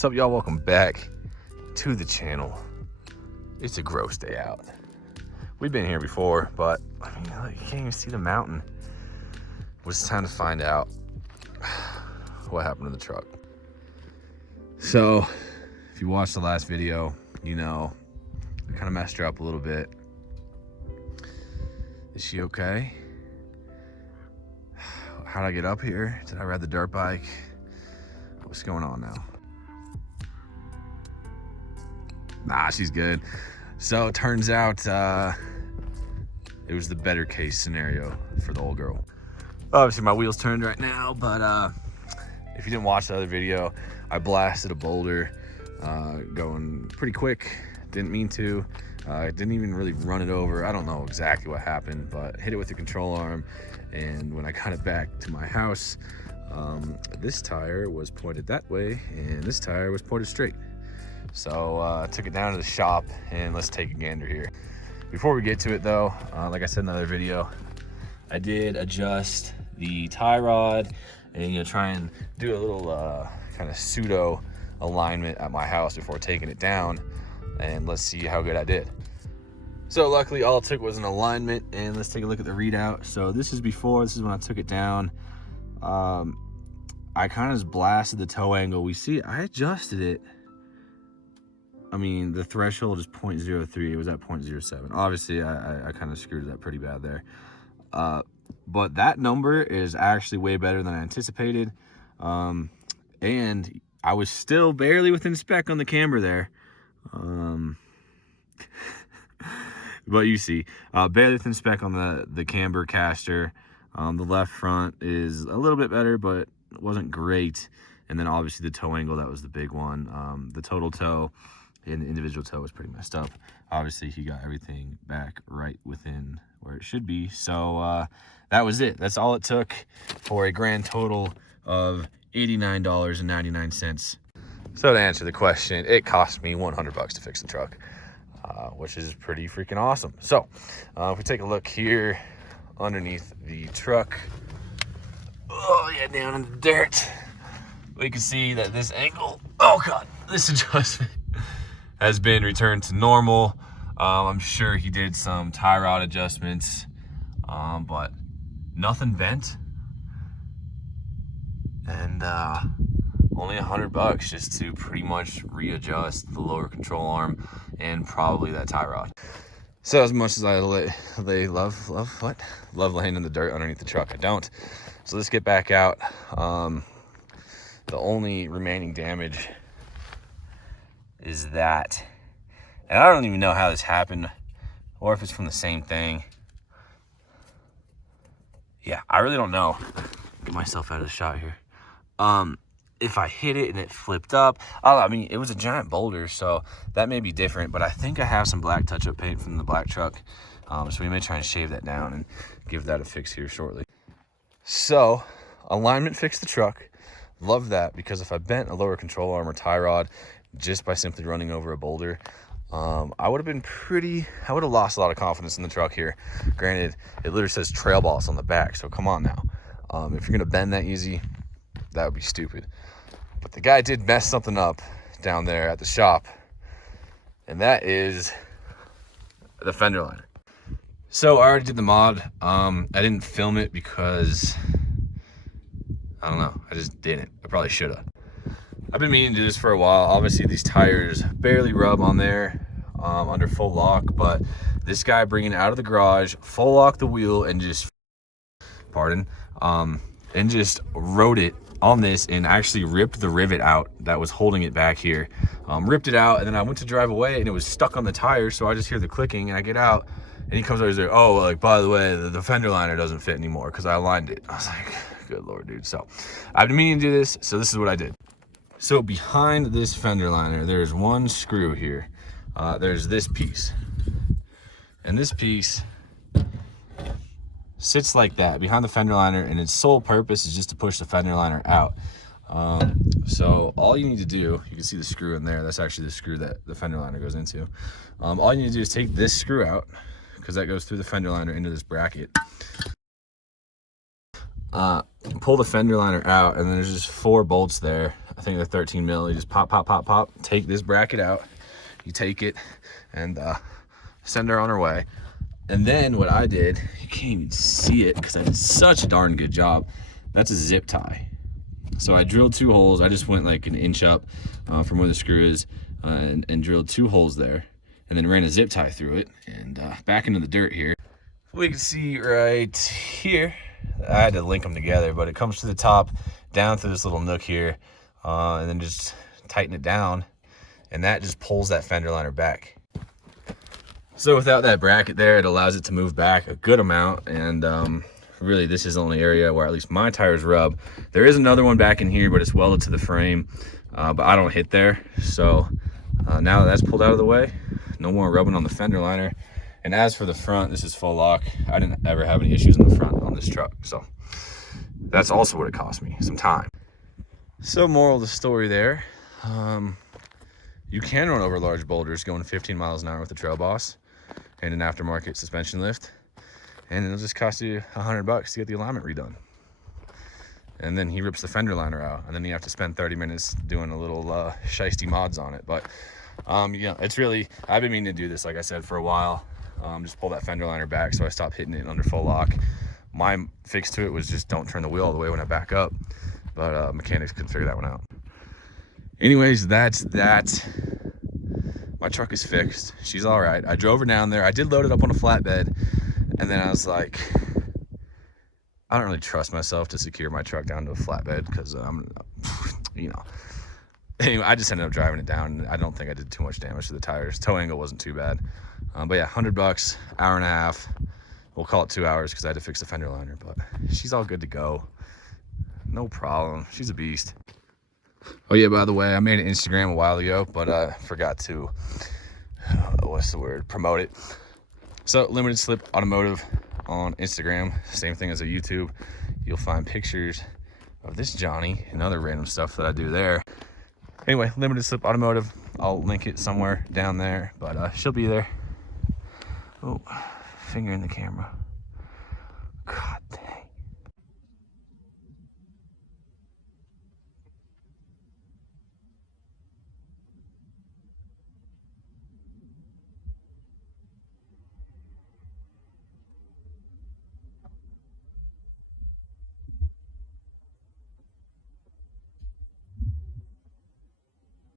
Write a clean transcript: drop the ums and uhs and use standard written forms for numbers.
What's up, y'all? Welcome back to the channel. It's a gross day out. We've been here before, but I mean, you can't even see the mountain. It's time to find out what happened to the truck. So if you watched the last video, you know I kind of messed her up a little bit. Is she okay? How'd I get up here? Did I ride the dirt bike? What's going on now? Nah, she's good. So it turns out it was the better case scenario for the old girl. Obviously my wheels turned right now, but if you didn't watch the other video, I blasted a boulder going pretty quick. Didn't mean to. Didn't even really run it over. I don't know exactly what happened, but hit it with the control arm. And when I got it back to my house, this tire was pointed that way and this tire was pointed straight. So I took it down to the shop and let's take a gander here. Before we get to it though, like I said in the other video, I did adjust the tie rod and try and do a little kind of pseudo alignment at my house before taking it down, and let's see how good I did. So luckily all it took was an alignment, and let's take a look at the readout. So this is before, this is when I took it down. I kind of just blasted the toe angle. We see I adjusted it. I mean, the threshold is 0.03. It was at 0.07. Obviously, I kind of screwed it up pretty bad there. But that number is actually way better than I anticipated. And I was still barely within spec on the camber there. But you see, barely within spec on the camber caster. The left front is a little bit better, but it wasn't great. And then obviously the toe angle, that was the big one. The total toe and the individual toe was pretty messed up. Obviously he got everything back right within where it should be. So that was it. That's all it took for a grand total of $89.99. So to answer the question, it cost me $100 to fix the truck, which is pretty freaking awesome. So if we take a look here underneath the truck, oh yeah, down in the dirt, we can see that this angle, oh god, this adjustment has been returned to normal. I'm sure he did some tie rod adjustments, but nothing bent. And only $100 just to pretty much readjust the lower control arm and probably that tie rod. So as much as I love laying in the dirt underneath the truck, I don't. So let's get back out. The only remaining damage is that, and I don't even know how this happened or if it's from the same thing. Yeah, I really don't know. Get myself out of the shot here. If I hit it and it flipped up, I mean, it was a giant boulder, so that may be different, but I think I have some black touch-up paint from the black truck. So we may try and shave that down and give that a fix here shortly. So alignment fixed the truck. Love that, because if I bent a lower control arm or tie rod just by simply running over a boulder, I would have lost a lot of confidence in the truck here. Granted, it literally says trail boss on the back, so come on now. If you're gonna bend that easy, that would be stupid. But the guy did mess something up down there at the shop, and that is the fender liner. So I already did the mod. I didn't film it because I don't know, I just didn't. I probably should have. I've been meaning to do this for a while. Obviously these tires barely rub on there under full lock, but this guy bringing it out of the garage, full lock the wheel and just, and just rode it on this and actually ripped the rivet out that was holding it back here. Ripped it out, and then I went to drive away and it was stuck on the tire, so I just hear the clicking and I get out and he comes over and he's like, oh, like, by the way, the fender liner doesn't fit anymore because I aligned it. I was like, good lord, dude. So I've been meaning to do this, so this is what I did. So behind this fender liner, there's one screw here. There's this piece. And this piece sits like that behind the fender liner, and its sole purpose is just to push the fender liner out. So all you need to do, you can see the screw in there. That's actually the screw that the fender liner goes into. All you need to do is take this screw out, because that goes through the fender liner into this bracket. Pull the fender liner out, and then there's just 4 bolts there. I think they're 13 mil. You just pop, pop, pop, pop, take this bracket out. You take it and send her on her way. And then what I did, you can't even see it because I did such a darn good job. That's a zip tie. So I drilled 2 holes. I just went like an inch up from where the screw is and drilled 2 holes there, and then ran a zip tie through it and back into the dirt here. We can see right here, I had to link them together, but it comes to the top, down through this little nook here, and then just tighten it down, and that just pulls that fender liner back. So without that bracket there, it allows it to move back a good amount, and really this is the only area where at least my tires rub. There is another one back in here, but it's welded to the frame, but I don't hit there. So now that that's pulled out of the way, no more rubbing on the fender liner. And as for the front, this is full lock. I didn't ever have any issues in the front on this truck, so that's also what it cost me, some time. So moral of the story there, you can run over large boulders going 15 miles an hour with a Trail Boss and an aftermarket suspension lift, and it'll just cost you $100 to get the alignment redone. And then he rips the fender liner out, and then you have to spend 30 minutes doing a little shiesty mods on it. But yeah, it's really, I've been meaning to do this, like I said, for a while. Just pull that fender liner back so I stopped hitting it under full lock. My fix to it was just don't turn the wheel all the way when I back up, but mechanics couldn't figure that one out. Anyways, that's that. My truck is fixed. She's all right. I drove her down there. I did load it up on a flatbed, and then I was like, I don't really trust myself to secure my truck down to a flatbed because you know. Anyway, I just ended up driving it down. I don't think I did too much damage to the tires. Toe angle wasn't too bad. But yeah, $100, hour and a half. We'll call it 2 hours because I had to fix the fender liner, but she's all good to go. No problem. She's a beast. Oh yeah, by the way, I made an Instagram a while ago, but I forgot to, promote it. So Limited Slip Automotive on Instagram, same thing as a YouTube. You'll find pictures of this Johnny and other random stuff that I do there. Anyway, Limited Slip Automotive, I'll link it somewhere down there, but she'll be there. Oh, finger in the camera.